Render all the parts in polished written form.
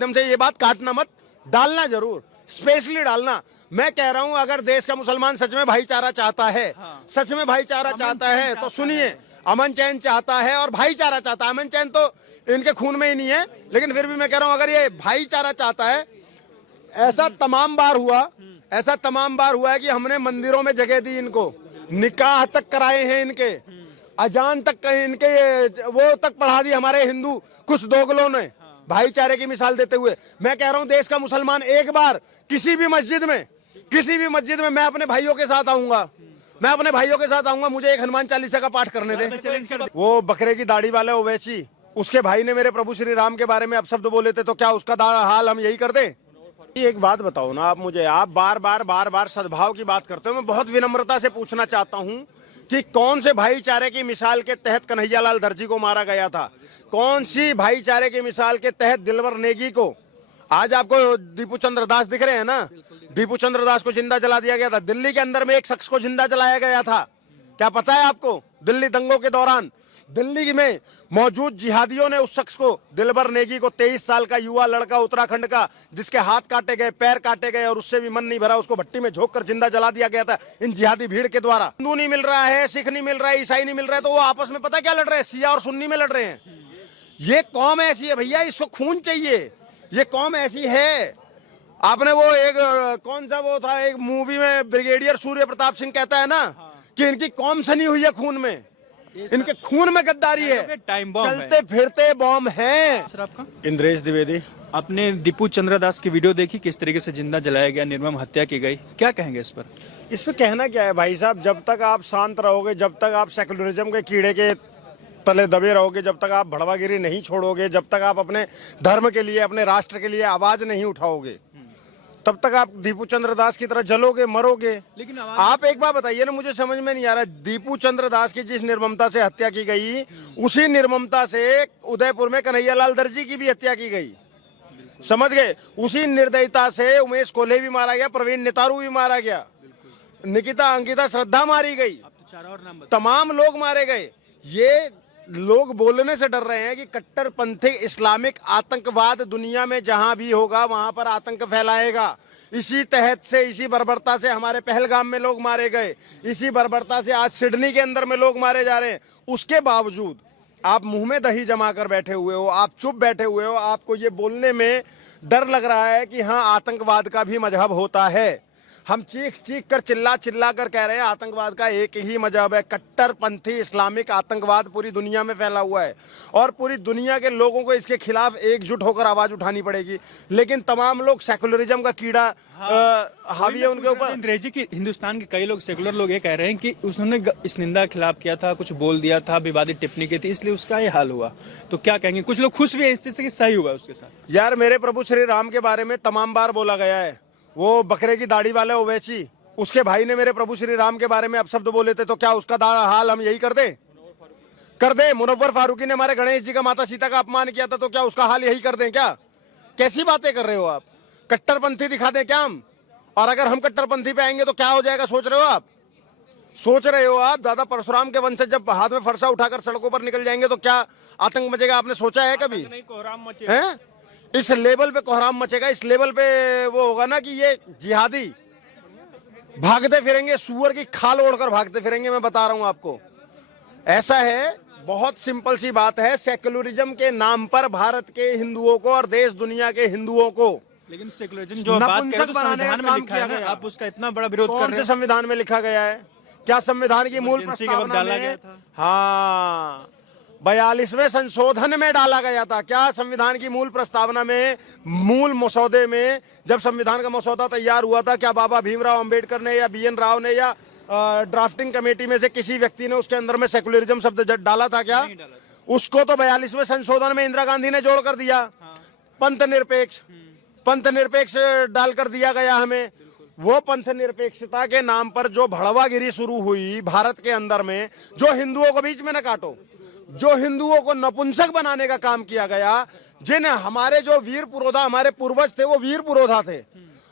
एकदम से ये बात काटना मत, डालना जरूर, स्पेशली डालना। मैं कह रहा हूं अगर देश का मुसलमान सच में भाईचारा चाहता है, सच में भाईचारा चाहता है तो सुनिए, अमन चैन चाहता है और भाईचारा चाहता है। अमन चैन तो इनके खून में ही नहीं है, लेकिन फिर भी मैं कह रहा हूं अगर ये भाईचारा चाहता है, ऐसा तमाम बार हुआ है कि हमने मंदिरों में जगह दी इनको, निकाह तक कराए हैं इनके, अजान तक इनके वो तक पढ़ा दी हमारे हिंदू कुछ दोगलों ने, भाईचारे की मिसाल देते हुए। मैं कह रहा हूं देश का मुसलमान एक बार किसी भी मस्जिद में मैं अपने भाइयों के साथ आऊंगा, मुझे एक हनुमान चालीसा का पाठ करने दे। वो बकरे की दाढ़ी वाले ओवैसी, उसके भाई ने मेरे प्रभु श्री राम के बारे में अपशब्द बोले थे, तो क्या उसका हाल हम यही कर दें? एक बात बताओ ना आप मुझे, आप बार बार सद्भाव की बात करते हो। मैं बहुत विनम्रता से पूछना चाहता हूं कि कौन से भाईचारे की मिसाल के तहत कन्हैयालाल दर्जी को मारा गया था? कौन सी भाईचारे की मिसाल के तहत दिलवर नेगी को? आज आपको दीपू चंद्र दास दिख रहे हैं ना, दीपू चंद्र दास को जिंदा जला दिया गया था। दिल्ली के अंदर में एक शख्स को जिंदा जलाया गया था, क्या पता है आपको? दिल्ली दंगों के दौरान दिल्ली में मौजूद जिहादियों ने उस शख्स को, दिलबर नेगी को, 23 साल का युवा लड़का उत्तराखंड का, जिसके हाथ काटे गए, पैर काटे गए और उससे भी मन नहीं भरा, उसको भट्टी में झोंक कर जिंदा जला दिया गया था इन जिहादी भीड़ के द्वारा। हिंदू नहीं मिल रहा है, सिख नहीं मिल रहा है, ईसाई नहीं मिल रहा है, तो वो आपस में पता क्या लड़ रहे हैं? शिया और सुन्नी में लड़ रहे हैं। ये कौम ऐसी है भैया, इसको खून चाहिए, ये कौम ऐसी है। आपने वो एक कौन सा वो था एक मूवी में, ब्रिगेडियर सूर्य प्रताप सिंह कहता है ना कि इनकी कौम सनी हुई है खून में, इनके खून में गद्दारी है, टाइम बॉम्ब चलते फिरते बॉम्ब है। सर आपका? इंद्रेश द्विवेदी। आपने दीपू चंद्र दास की वीडियो देखी, किस तरीके से जिंदा जलाया गया, निर्मम हत्या की गई, क्या कहेंगे इस पर? इस पे कहना क्या है भाई साहब, जब तक आप शांत रहोगे, जब तक आप सेकुलरिज्म के कीड़े के तले दबे रहोगे, जब तक आप भड़वागिरी नहीं छोड़ोगे, जब तक आप अपने धर्म के लिए, अपने राष्ट्र के लिए आवाज नहीं उठाओगे, तब तक आप दीपू चंद्र दास की तरह जलोगे, मरोगे। लेकिन आप एक बात बताइए ना, मुझे समझ में नहीं आ रहा, दीपू चंद्र दास की जिस निर्ममता से हत्या की गई, उसी निर्ममता से उदयपुर में कन्हैयालाल दर्जी की भी हत्या की गई, समझ गए? उसी निर्दयता से उमेश कोल्हे भी मारा गया, प्रवीण नेतारू भी मारा गया, निकिता अंकिता श्रद्धा मारी गई, तमाम लोग मारे गए। ये लोग बोलने से डर रहे हैं कि कट्टरपंथी इस्लामिक आतंकवाद दुनिया में जहां भी होगा वहां पर आतंक फैलाएगा। इसी तहत से, इसी बर्बरता से हमारे पहलगाम में लोग मारे गए, इसी बर्बरता से आज सिडनी के अंदर में लोग मारे जा रहे हैं। उसके बावजूद आप मुंह में दही जमा कर बैठे हुए हो, आप चुप बैठे हुए हो, आपको ये बोलने में डर लग रहा है कि हाँ आतंकवाद का भी मजहब होता है। हम चीख कर चिल्ला कर कह रहे हैं आतंकवाद का एक ही मजहब है, कट्टरपंथी इस्लामिक आतंकवाद पूरी दुनिया में फैला हुआ है और पूरी दुनिया के लोगों को इसके खिलाफ एकजुट होकर आवाज उठानी पड़ेगी। लेकिन तमाम लोग सेकुलरिज्म का कीड़ा हावी है उनके ऊपर। अंग्रेजी की, हिंदुस्तान के कई लोग, सेकुलर लोग ये कह रहे हैं कि उसने इस निंदा के खिलाफ किया था, कुछ बोल दिया था, विवादित टिप्पणी की थी, इसलिए उसका ये हाल हुआ। तो क्या कहेंगे? कुछ लोग खुश भी है इस चीज से कि सही हुआ उसके साथ। यार मेरे प्रभु श्री राम के बारे में तमाम बार बोला गया है, वो बकरे की दाढ़ी वाले ओवैसी, उसके भाई ने मेरे प्रभु श्री राम के बारे में अपशब्द बोले थे, तो क्या उसका हाल हम यही कर दे? मुनव्वर फारूकी ने हमारे गणेश जी का, माता सीता का अपमान किया था, तो क्या उसका हाल यही कर दें? क्या कैसी बातें कर रहे हो आप? कट्टरपंथी दिखा दें क्या हम? और अगर हम कट्टरपंथी पे आएंगे तो क्या हो जाएगा? सोच रहे हो आप दादा परशुराम के वंशज जब हाथ में फरसा उठाकर सड़कों पर निकल जाएंगे तो क्या आतंक मचेगा? आपने सोचा है कभी? है इस लेवल पे कोहराम मचेगा, इस लेवल पे वो होगा ना कि ये जिहादी भागते फिरेंगे, सुअर की खाल ओढ़कर भागते फिरेंगे। मैं बता रहा हूं आपको, ऐसा है, बहुत सिंपल सी बात है। सेकुलरिज्म के नाम पर भारत के हिंदुओं को और देश दुनिया के हिंदुओं को, लेकिन सेकुलरिज्म जो बात कर रहे हो तो संविधान में लिखा है ना, आप उसका इतना बड़ा विरोध कर रहे हैं। कौन से संविधान में लिखा गया है? क्या संविधान की मूल प्रस्तावना में? हाँ, 42वें संशोधन में डाला गया था। क्या संविधान की मूल प्रस्तावना में, मूल मसौदे में, जब संविधान का मसौदा तैयार हुआ था, क्या बाबा भीमराव अंबेडकर ने या BN राव ने या ड्राफ्टिंग कमेटी में से किसी व्यक्ति ने उसके अंदर में सेकुलरिज्म शब्द डाला था? क्या उसको तो 42वें संशोधन में इंदिरा गांधी ने जोड़ कर दिया। पंथ निरपेक्ष डालकर दिया गया हमें। वो पंथ निरपेक्षता के नाम पर जो भड़वागिरी शुरू हुई भारत के अंदर में, जो हिंदुओं को बीच में न काटो, जो हिंदुओं को नपुंसक बनाने का काम किया गया, जिन्हें हमारे जो वीर पुरोधा, हमारे पूर्वज थे, वो वीर पुरोधा थे।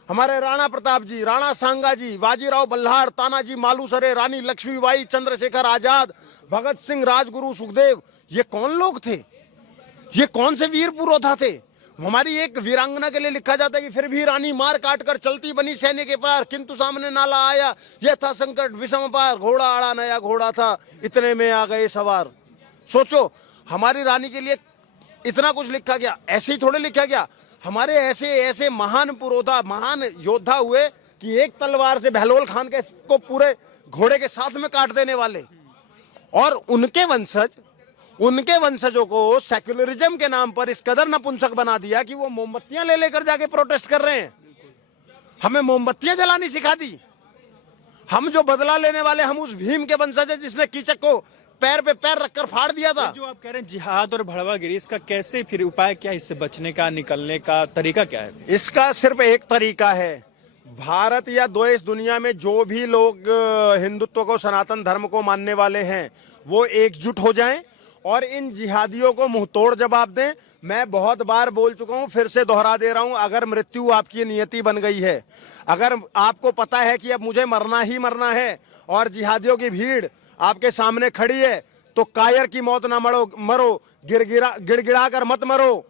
हमारे राणा प्रताप जी, राणा सांगा जी, बाजीराव बल्हार, तानाजी मालूसरे, रानी लक्ष्मीबाई, चंद्रशेखर आजाद, भगत सिंह, राजगुरु, सुखदेव, ये कौन लोग थे? ये कौन से वीर पुरोधा थे? हमारी एक वीरांगना के लिए लिखा जाता है कि फिर भी रानी मार काट कर चलती बनी सैन्य के पार, किंतु सामने नाला आया, यह था संकट विषम पार, घोड़ा आड़ा नया घोड़ा था, इतने में आ गए सवार। सोचो, हमारी रानी के लिए इतना कुछ लिखा गया, ऐसे ही थोड़े लिखा गया। हमारे ऐसे ऐसे महान पुरोधा, महान योद्धा हुए कि एक तलवार से बहलोल खान के को पूरे घोड़े के साथ में काट देने वाले, और उनके वंशजों को सेक्युलरिज्म के नाम पर इस कदर नपुंसक बना दिया कि वो मोमबत्तियां ले लेकर जाके प्रोटेस्ट कर रहे हैं। हमें मोमबत्तियां जलानी सिखा दी। हम जो बदला लेने वाले, हम उस भीम के वंशज हैं जिसने कीचक को पैर पे पैर रखकर फाड़ दिया था। जो आप कह रहे हैं जिहाद और भड़वागिरी, इसका कैसे फिर उपाय क्या है? इससे बचने का, निकलने का तरीका क्या है? इसका सिर्फ एक तरीका है। भारत या देश दुनिया में जो भी लोग हिंदुत्व को, सनातन धर्म को मानने वाले हैं, वो एकजुट हो जाएं और इन जिहादियों को मुंहतोड़ जवाब दें। मैं बहुत बार बोल चुका हूं, फिर से दोहरा दे रहा हूं, अगर मृत्यु आपकी नियति बन गई है, अगर आपको पता है कि अब मुझे मरना ही मरना है और जिहादियों की भीड़ आपके सामने खड़ी है, तो कायर की मौत ना मरो, गिड़गिड़ा कर मत मरो,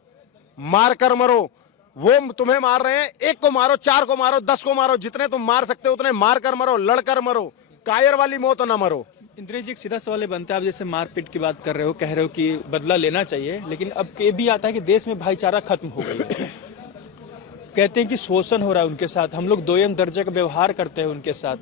मार कर मरो। वो तुम्हें मार रहे हैं, एक को मारो, 4 को मारो, 10 को मारो, जितने तुम मार सकते हो उतने मार कर मरो, लड़कर मरो, कायर वाली मौत ना मरो। इंद्रेश जी, एक सीधा सवाल बनता है, आप जैसे मारपीट की बात कर रहे हो, कह रहे हो कि बदला लेना चाहिए, लेकिन अब ये भी आता है कि देश में भाईचारा खत्म हो गई है। कहते हैं कि शोषण हो रहा है उनके साथ, हम लोग दोयम दर्जे का व्यवहार करते हैं उनके साथ,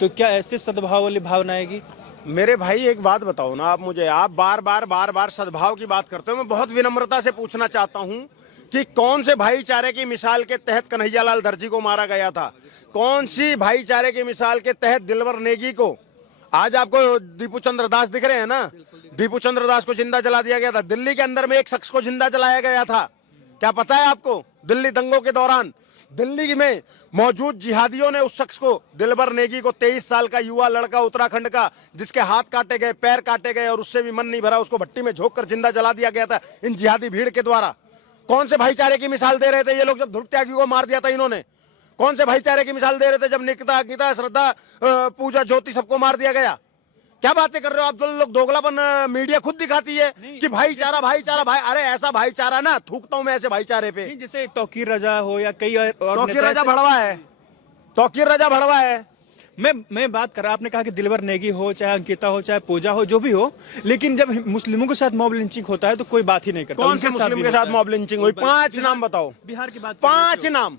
तो क्या ऐसे सद्भाव वाली भावना आएगी? मेरे भाई एक बात बताओ ना आप मुझे, आप बार बार सद्भाव की बात करते हो। मैं बहुत विनम्रता से पूछना चाहता हूँ कि कौन से भाईचारे की मिसाल के तहत कन्हैयालाल दर्जी को मारा गया था? कौन सी भाईचारे की मिसाल के तहत दिलवर नेगी को? आज आपको दीपू चंद्र दास दिख रहे हैं ना, दीपू चंद्र दास को जिंदा जला दिया गया था। दिल्ली के अंदर में एक शख्स को जिंदा जलाया गया था, क्या पता है आपको? दिल्ली दंगों के दौरान दिल्ली में मौजूद जिहादियों ने उस शख्स को, दिलबर नेगी को, 23 साल का युवा लड़का उत्तराखंड का, जिसके हाथ काटे गए, पैर काटे गए और उससे भी मन नहीं भरा, उसको भट्टी में झोंक कर जिंदा जला दिया गया था इन जिहादी भीड़ के द्वारा। कौन से भाईचारे की मिसाल दे रहे थे ये लोग जब ध्रुव त्यागी को मार दिया था इन्होंने? कौन से भाईचारे की मिसाल दे रहे थे जब निकिता, गीता, श्रद्धा, पूजा, ज्योति सबको मार दिया गया? क्या बातें कर रहे हो आप लोग? दोगलापन मीडिया खुद दिखाती है कि भाईचारा भाईचारा भाई, अरे ऐसा भाईचारा ना, थूकता हूं मैं ऐसे भाईचारे पे। जैसे तौकीर रजा हो या कई और तौकीर रजा भड़वा है, तौकीर रजा भड़वा है। मैं बात कर रहा, आपने कहा कि दिलवर नेगी हो, चाहे अंकिता हो, चाहे पूजा हो, जो भी हो, लेकिन जब मुस्लिमों के साथ मॉब लिंचिंग होता है तो कोई बात ही नहीं करता। कौन से मुस्लिम के साथ मॉब लिंचिंग हुई? 5 नाम बताओ। बिहार की बात, 5 नाम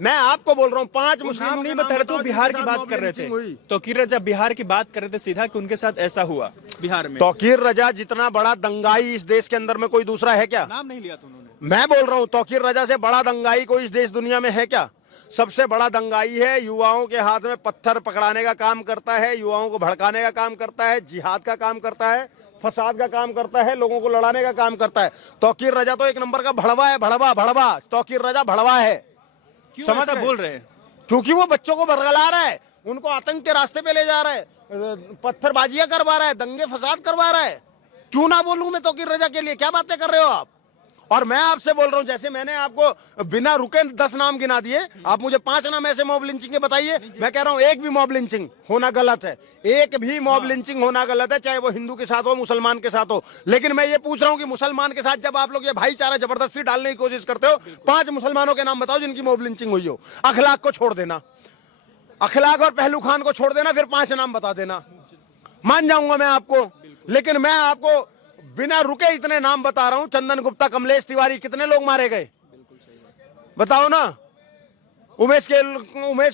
मैं आपको बोल रहा हूँ। 5 मुस्लिम नाम नहीं बता रहे, तो बिहार की बात कर रहे थे। तौकीर रजा बिहार की बात कर रहे थे सीधा कि उनके साथ ऐसा हुआ बिहार में। तौकीर रजा जितना बड़ा दंगाई इस देश के अंदर में कोई दूसरा है क्या? नाम नहीं लिया था उन्होंने। मैं बोल रहा हूँ तौकीर रजा से बड़ा दंगाई कोई इस देश दुनिया में है क्या? सबसे बड़ा दंगाई है, युवाओं के हाथ में पत्थर पकड़ाने का काम करता है, युवाओं को भड़काने का काम करता है, जिहाद का काम करता है, फसाद का काम करता है, लोगों को लड़ाने का काम करता है। तौकीर रजा तो एक नंबर का भड़वा है, भड़वा। तौकीर रजा भड़वा है। समझ बोल रहे हैं क्योंकि वो बच्चों को बरगला रहा है, उनको आतंक के रास्ते पे ले जा रहा है, पत्थरबाजियां करवा रहा है, दंगे फसाद करवा रहा है। क्यों ना बोलूं मैं तौकीर रजा के लिए? क्या बातें कर रहे हो आप? और मैं आपसे बोल रहा हूं, जैसे मैंने आपको बिना रुके 10 नाम गिना दिए, आप मुझे 5 नाम ऐसे मॉब लिंचिंग के बताइए। मैं कह रहा हूं एक भी मॉब लिंचिंग होना गलत है, एक भी मॉब लिंचिंग होना गलत है, चाहे वो हिंदू के साथ हो, मुसलमान के साथ हो। लेकिन मैं ये पूछ रहा हूं कि मुसलमान के साथ जब आप लोग ये भाईचारा जबरदस्ती डालने की कोशिश करते हो, 5 मुसलमानों के नाम बताओ जिनकी मॉब लिंचिंग हुई हो। अखलाक को छोड़ देना, अखलाक और पहलू खान को छोड़ देना, फिर 5 नाम बता देना, मान जाऊंगा मैं आपको। लेकिन मैं आपको बिना रुके इतने नाम बता रहा हूं। चंदन गुप्ता, कमलेश तिवारी, कितने लोग मारे गए बताओ ना? उमेश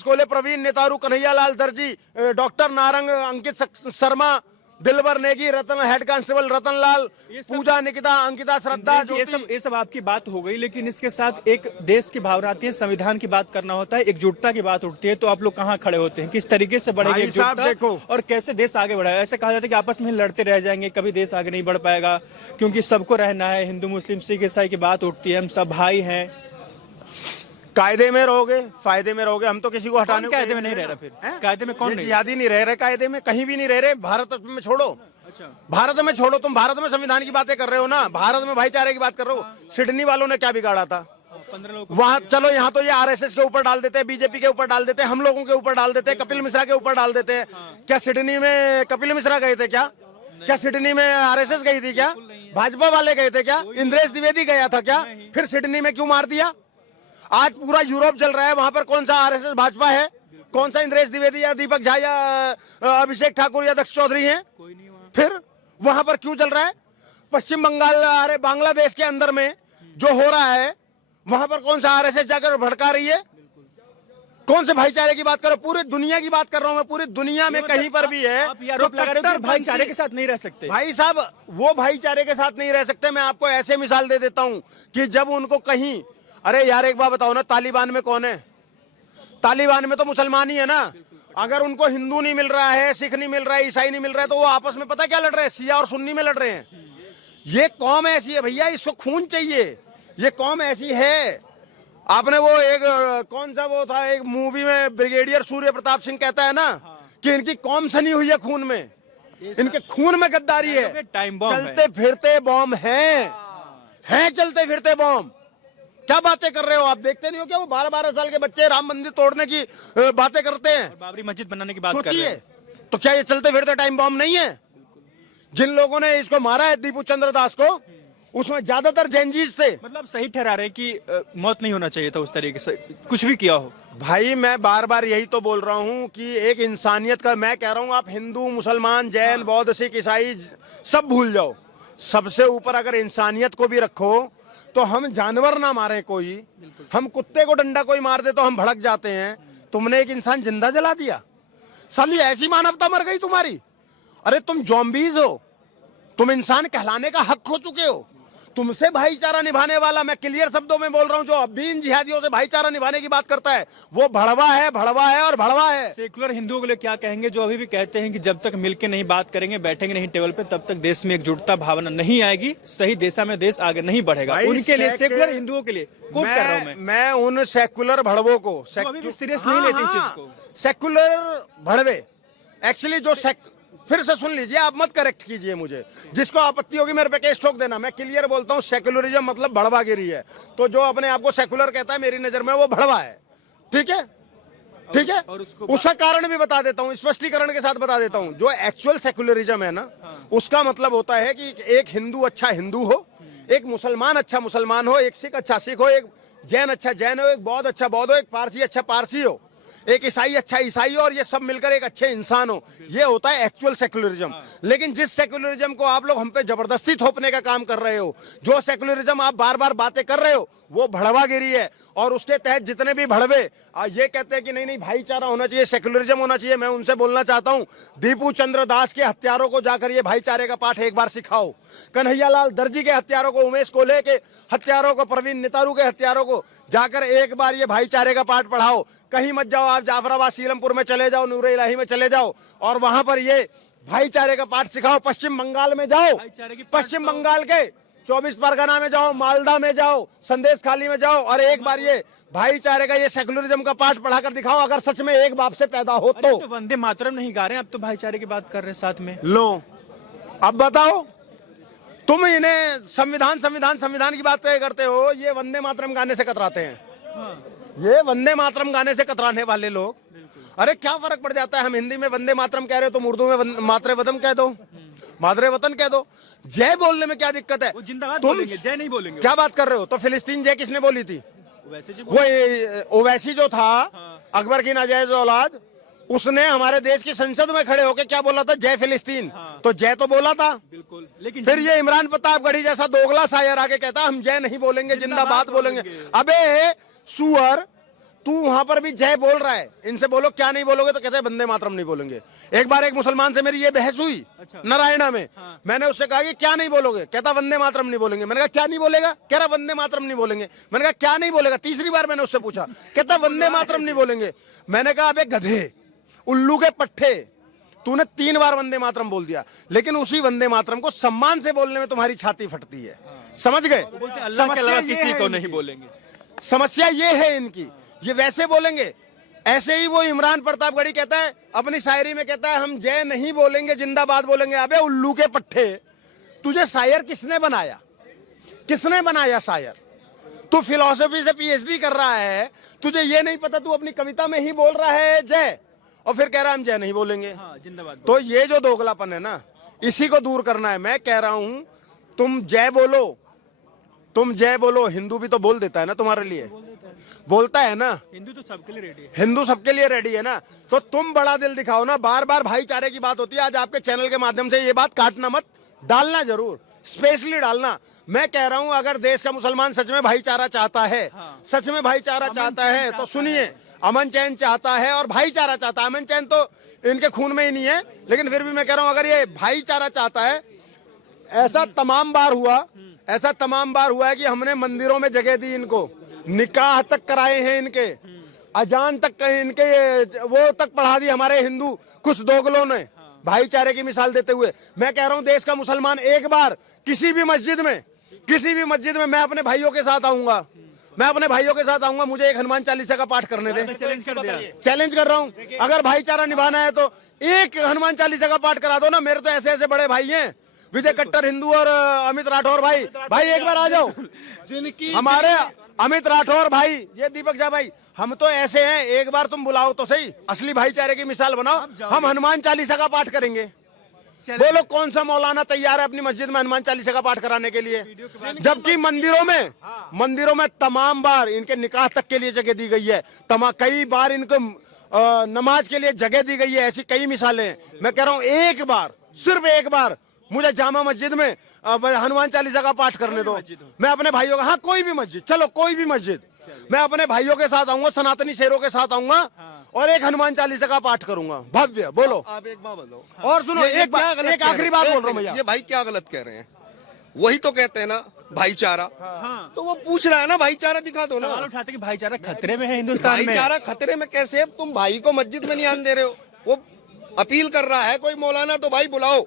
कोले, प्रवीण नेतारू, कन्हैयालाल दर्जी, डॉक्टर नारंग, अंकित शर्मा, दिलवर नेगी, हेड कांस्टेबल रतन लाल, पूजा, निकिता, अंकिता, श्रद्धा, ये सब आपकी बात हो गई, लेकिन इसके साथ एक देश की भावना आती है, संविधान की बात करना होता है, एकजुटता की बात उठती है। तो आप लोग कहाँ खड़े होते हैं? किस तरीके से बढ़ेगी एकजुटता और कैसे देश आगे बढ़ेगा? ऐसे कहा जाता है कि आपस में लड़ते रह जाएंगे, कभी देश आगे नहीं बढ़ पाएगा, क्योंकि सबको रहना है। हिंदू, मुस्लिम, सिख, ईसाई की बात उठती है, हम सब भाई हैं। कायदे में रहोगे, फायदे में रहोगे, हम तो किसी को हटाने कायदे में नहीं रह रहा। फिर कायदे में कौन नहीं? जिहादी नहीं रह रहे कायदे में, कहीं भी नहीं रह रहे। भारत में छोड़ो, अच्छा भारत में छोड़ो, तुम भारत में संविधान की बातें कर रहे हो ना, भारत में भाईचारे की बात कर रहे हो। सिडनी वालों ने क्या बिगाड़ा था? 15 लोग वहां चलो, यहाँ तो ये आरएसएस के ऊपर डाल देते हैं, बीजेपी के ऊपर डाल देते हैं, हम लोगों के ऊपर डाल देते हैं, कपिल मिश्रा के ऊपर डाल देते हैं। क्या सिडनी में कपिल मिश्रा गए थे क्या? क्या सिडनी में आरएसएस गई थी क्या? भाजपा वाले गए थे क्या? इंद्रेश द्विवेदी गया था क्या? फिर सिडनी में क्यों मार दिया? आज पूरा यूरोप चल रहा है, वहां पर कौन सा आरएसएस भाजपा है? कौन सा इंद्रेश द्विवेदी या दीपक झा या अभिषेक ठाकुर या दक्ष चौधरी हैं? फिर वहां पर क्यों चल रहा है? पश्चिम बंगाल, अरे बांग्लादेश के अंदर में जो हो रहा है, वहां पर कौन सा आरएसएस जाकर भड़का रही है? कौन से भाईचारे की बात करो? पूरी दुनिया की बात कर रहा हूं मैं। पूरी दुनिया में कहीं पर भी है आप ये आरोप लगा रहे हो कि भाईचारे के साथ नहीं रह सकते। भाई साहब, वो भाईचारे के साथ नहीं रह सकते। मैं आपको ऐसे मिसाल दे देता हूं कि जब उनको कहीं, अरे यार एक बात बताओ ना, तालिबान में कौन है? तालिबान में तो मुसलमान ही है ना। अगर उनको हिंदू नहीं मिल रहा है, सिख नहीं मिल रहा है, ईसाई नहीं मिल रहा है, तो वो आपस में पता क्या लड़ रहे हैं? शिया और सुन्नी में लड़ रहे हैं। ये कौम ऐसी है भैया, इसको खून चाहिए। ये कौम ऐसी है। आपने वो एक कौन सा वो था एक मूवी में, ब्रिगेडियर सूर्य प्रताप सिंह कहता है ना कि इनकी कौम सनी हुई है खून में, इनके खून में गद्दारी है। टाइम बॉम्ब चलते फिरते बॉम्ब हैं चलते फिरते बॉम्ब। क्या बातें कर रहे हो आप? देखते नहीं हो क्या वो 12-12 साल के बच्चे राम मंदिर तोड़ने की बातें करते हैं, बाबरी मस्जिद बनाने की बात कर रहे हैं। तो क्या ये चलते फिरते टाइम बॉम्ब नहीं है? जिन लोगों ने इसको मारा है दीपू चंद्र दास को, उसमें ज्यादातर जैनजीज थे। मतलब सही ठहरा रहे हैं कि मौत नहीं होना चाहिए था उस तरीके से, कुछ भी किया हो। भाई मैं बार बार यही तो बोल रहा हूं कि एक इंसानियत का, मैं कह रहा हूं आप हिंदू, मुसलमान, जैन, बौद्ध, सिख, ईसाई सब भूल जाओ। सबसे ऊपर अगर इंसानियत को भी रखो तो हम जानवर ना मारे कोई। हम कुत्ते को डंडा कोई मार दे तो हम भड़क जाते हैं। तुमने एक इंसान जिंदा जला दिया। साली ऐसी मानवता मर गई तुम्हारी। अरे तुम ज़ॉम्बीज हो, तुम इंसान कहलाने का हक खो चुके हो। तुमसे भाईचारा निभाने वाला, मैं क्लियर शब्दों में बोल रहा हूं, जो अभी इन जिहादियों से भाईचारा निभाने की बात करता है वो भड़वा है, भड़वा है और भड़वा है। सेकुलर हिंदुओं के लिए क्या कहेंगे जो अभी भी कहते हैं कि जब तक मिलकर नहीं बात करेंगे, बैठेंगे नहीं टेबल पे, तब तक देश में एकजुटता भावना नहीं आएगी, सही दिशा में देश आगे नहीं बढ़ेगा? उनके लिए, सेकुलर हिंदुओं के लिए कोट कर रहा हूं मैं उन सेकुलर भड़वों को अभी भी सीरियस नहीं लेते इस चीज को। सेकुलर भड़वे एक्चुअली जो फिर से सुन लीजिए, आप मत करेक्ट कीजिए मुझे। जिसको आपत्ति होगी मेरे पे केस ठोक देना। मैं क्लियर बोलता हूँ, सेकुलरिज्म मतलब भड़वागिरी है। तो जो अपने आप को सेकुलर कहता है, मेरी नजर में वो भड़वा है। ठीक है, ठीक है। उसका कारण भी बता देता हूँ, स्पष्टीकरण के साथ बता देता हूँ। जो एक्चुअल सेकुलरिज्म है ना, उसका मतलब होता है कि एक हिंदू अच्छा हिंदू हो, एक मुसलमान अच्छा मुसलमान हो, एक सिख अच्छा सिख हो, एक जैन अच्छा जैन हो, एक बौद्ध अच्छा बौद्ध हो, एक पारसी अच्छा पारसी हो, एक ईसाई अच्छा ईसाई हो, और ये सब मिलकर एक अच्छे इंसान हो। ये होता है एक्चुअल सेकुलरिज्म। लेकिन जिस सेकुलरिज्म को आप लोग हम पे जबरदस्ती थोपने का काम कर रहे हो, जो सेकुलरिज्म आप बार बार बातें कर रहे हो, वो भड़वागिरी है। और उसके तहत जितने भी भड़वे ये कहते हैं कि नहीं नहीं भाईचारा होना चाहिए, सेकुलरिज्म होना चाहिए, मैं उनसे बोलना चाहता हूं, दीपू चंद्र दास के हत्यारों को जाकर ये भाईचारे का पाठ एक बार सिखाओ। कन्हैयालाल दर्जी के हत्यारों को, उमेश कोल्हे के हत्यारों को, प्रवीण नितारू के हत्यारों को जाकर एक बार ये भाईचारे का पाठ पढ़ाओ। कहीं मत जाओ, आप जाफराबाद सीलमपुर में चले जाओ, नूरे इलाही में चले जाओ और वहां पर ये भाईचारे का पाठ सिखाओ। पश्चिम बंगाल में जाओ, पश्चिम बंगाल के 24 परगना में जाओ, मालदा में जाओ, संदेश खाली में जाओ और एक बार ये भाईचारे का, ये सेकुलरिज्म का पाठ पढ़ाकर दिखाओ। अगर सच में एक बाप से पैदा हो तो वंदे मातरम नहीं गा रहे हैं, अब तो भाईचारे की बात कर रहे हैं साथ में। लो अब बताओ, तुम इन्हें संविधान संविधान संविधान की बात करते हो, ये वंदे मातरम गाने से कतराते हैं। ये वंदे मातरम गाने से कतराने वाले लोग, अरे क्या फर्क पड़ जाता है? हम हिंदी में वंदे मातरम कह रहे हो, तुम उर्दू में मातरे वतन कह दो, मातरे वतन कह दो। जय बोलने में क्या दिक्कत है? जिंदाबाद तुम बोलेंगे, जय नहीं बोलेंगे। क्या बात कर रहे हो? तो फिलिस्तीन जय किसने बोली थी? वो ओवैसी जो था, अकबर की नाजायज औलाद, उसने हमारे देश की संसद में खड़े होकर क्या बोला था? जय फिलिस्तीन। तो जय तो बोला था बिल्कुल। लेकिन फिर ये इमरान प्रतापगढ़ी जैसा दोगला शायर आके कहता हम जय नहीं बोलेंगे, जिंदाबाद बोलेंगे। अबे सुअर, तू वहां पर भी जय बोल रहा है, इनसे बोलो क्या नहीं बोलोगे? तो कहते हैं वंदे मातरम नहीं बोलेंगे। एक बार एक मुसलमान से मेरी ये बहस हुई नारायणा में। मैंने उससे कहा कि क्या नहीं बोलोगे? कहता वंदे मातरम नहीं बोलेंगे। मैंने कहा क्या नहीं बोलेगा? कह रहा वंदे मातरम नहीं बोलेंगे। मैंने कहा क्या नहीं बोलेगा? तीसरी बार मैंने उससे पूछा, कहता वंदे मातरम नहीं बोलेंगे। मैंने कहा अबे गधे, उल्लू के पट्टे, तूने 3 बार वंदे मातरम बोल दिया, लेकिन उसी वंदे मातरम को सम्मान से बोलने में तुम्हारी छाती फटती है। समझ गए? अल्लाह के अलावा किसी को नहीं बोलेंगे। समस्या ये है इनकी, ये वैसे बोलेंगे। ऐसे ही वो इमरान प्रतापगढ़ी कहता है अपनी शायरी में, कहता है हम जय नहीं बोलेंगे, जिंदाबाद बोलेंगे। अबे उल्लू के पट्टे, तुझे शायर किसने बनाया? किसने बनाया शायर? तू फिलॉसफी से पीएचडी कर रहा है, तुझे ये नहीं पता, तू अपनी कविता में ही बोल रहा है जय, और फिर कह रहा है हम जय नहीं बोलेंगे। जिंदाबाद। तो ये जो दोगलापन है ना, इसी को दूर करना है। मैं कह रहा हूं तुम जय बोलो, हिंदू भी तो बोल देता है ना तुम्हारे लिए, बोलता है ना। हिंदू तो सबके लिए रेडी है, हिंदू सबके लिए रेडी है ना, तो तुम बड़ा दिल दिखाओ ना। बार बार भाईचारे की बात होती है, आज आपके चैनल के माध्यम से ये बात काटना मत, डालना जरूर, स्पेशली डालना। मैं कह रहा हूं अगर देश का मुसलमान सच में भाईचारा चाहता है, सच में भाईचारा चाहता है तो सुनिए, अमन चैन चाहता है और भाईचारा चाहता है। अमन चैन तो इनके खून में ही नहीं है, लेकिन फिर भी मैं कह रहा हूं अगर ये भाईचारा चाहता है, ऐसा तमाम बार हुआ है कि हमने मंदिरों में जगह दी इनको, निकाह तक कराए हैं इनके, अजान तक इनके वो तक पढ़ा दी हमारे हिंदू कुछ दोगलों ने, भाईचारे की मिसाल देते हुए। मैं कह रहा हूं देश का मुसलमान एक बार किसी भी मस्जिद में मैं अपने भाइयों के साथ आऊंगा, मुझे एक हनुमान चालीसा का पाठ करने दे। चैलेंज कर रहा हूं, अगर भाईचारा निभाना है तो एक हनुमान चालीसा का पाठ करा दो ना। मेरे तो ऐसे ऐसे बड़े भाई हैं, विजय कट्टर हिंदू और अमित राठौर भाई एक बार आ जाओ। जिनकी हमारे अमित राठौर भाई, ये दीपक झा भाई, हम तो ऐसे हैं, एक बार तुम बुलाओ तो सही, असली भाईचारे की मिसाल बनाओ। हम हनुमान चालीसा का पाठ करेंगे। बोलो कौन सा मौलाना तैयार है अपनी मस्जिद में हनुमान चालीसा का पाठ कराने के लिए, जबकि मंदिरों में तमाम बार इनके निकाह तक के लिए जगह दी गई है, कई बार इनको नमाज के लिए जगह दी गई है। ऐसी कई मिसालें हैं। मैं कह रहा हूं एक बार, सिर्फ एक बार मुझे जामा मस्जिद में हनुमान चालीसा का पाठ करने दो। मैं अपने भाइयों का, हाँ कोई भी मस्जिद, चलो कोई भी मस्जिद, मैं अपने भाइयों के साथ आऊंगा, सनातनी शेरों के साथ आऊंगा और एक हनुमान चालीसा का पाठ करूंगा भव्य। बोलो आप एक बात बोलो, और सुनो, एक आखिरी बात बोल रहा हूँ भैया। ये भाई क्या गलत कह रहे हैं? वही तो कहते हैं ना भाईचारा, तो वो पूछ रहा है ना, भाईचारा दिखा दो ना। सवाल उठाते कि भाईचारा खतरे में है हिंदुस्तान में। भाईचारा खतरे में कैसे है? तुम भाई को मस्जिद में नहीं आने दे रहे हो, वो अपील कर रहा है कोई मौलाना, तो भाई बुलाओ,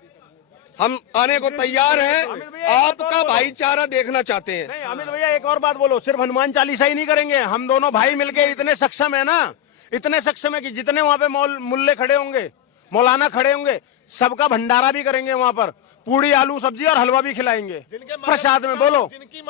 हम आने को तैयार हैं। आपका भाईचारा देखना चाहते हैं। नहीं अमित भैया एक और बात बोलो, सिर्फ हनुमान चालीसा ही नहीं करेंगे, हम दोनों भाई मिलके इतने सक्षम है ना, इतने सक्षम है कि जितने वहां पे मुल्ले खड़े होंगे, मौलाना खड़े होंगे, सबका भंडारा भी करेंगे वहां पर, पूड़ी आलू सब्जी और हलवा भी खिलाएंगे प्रसाद में। बोलो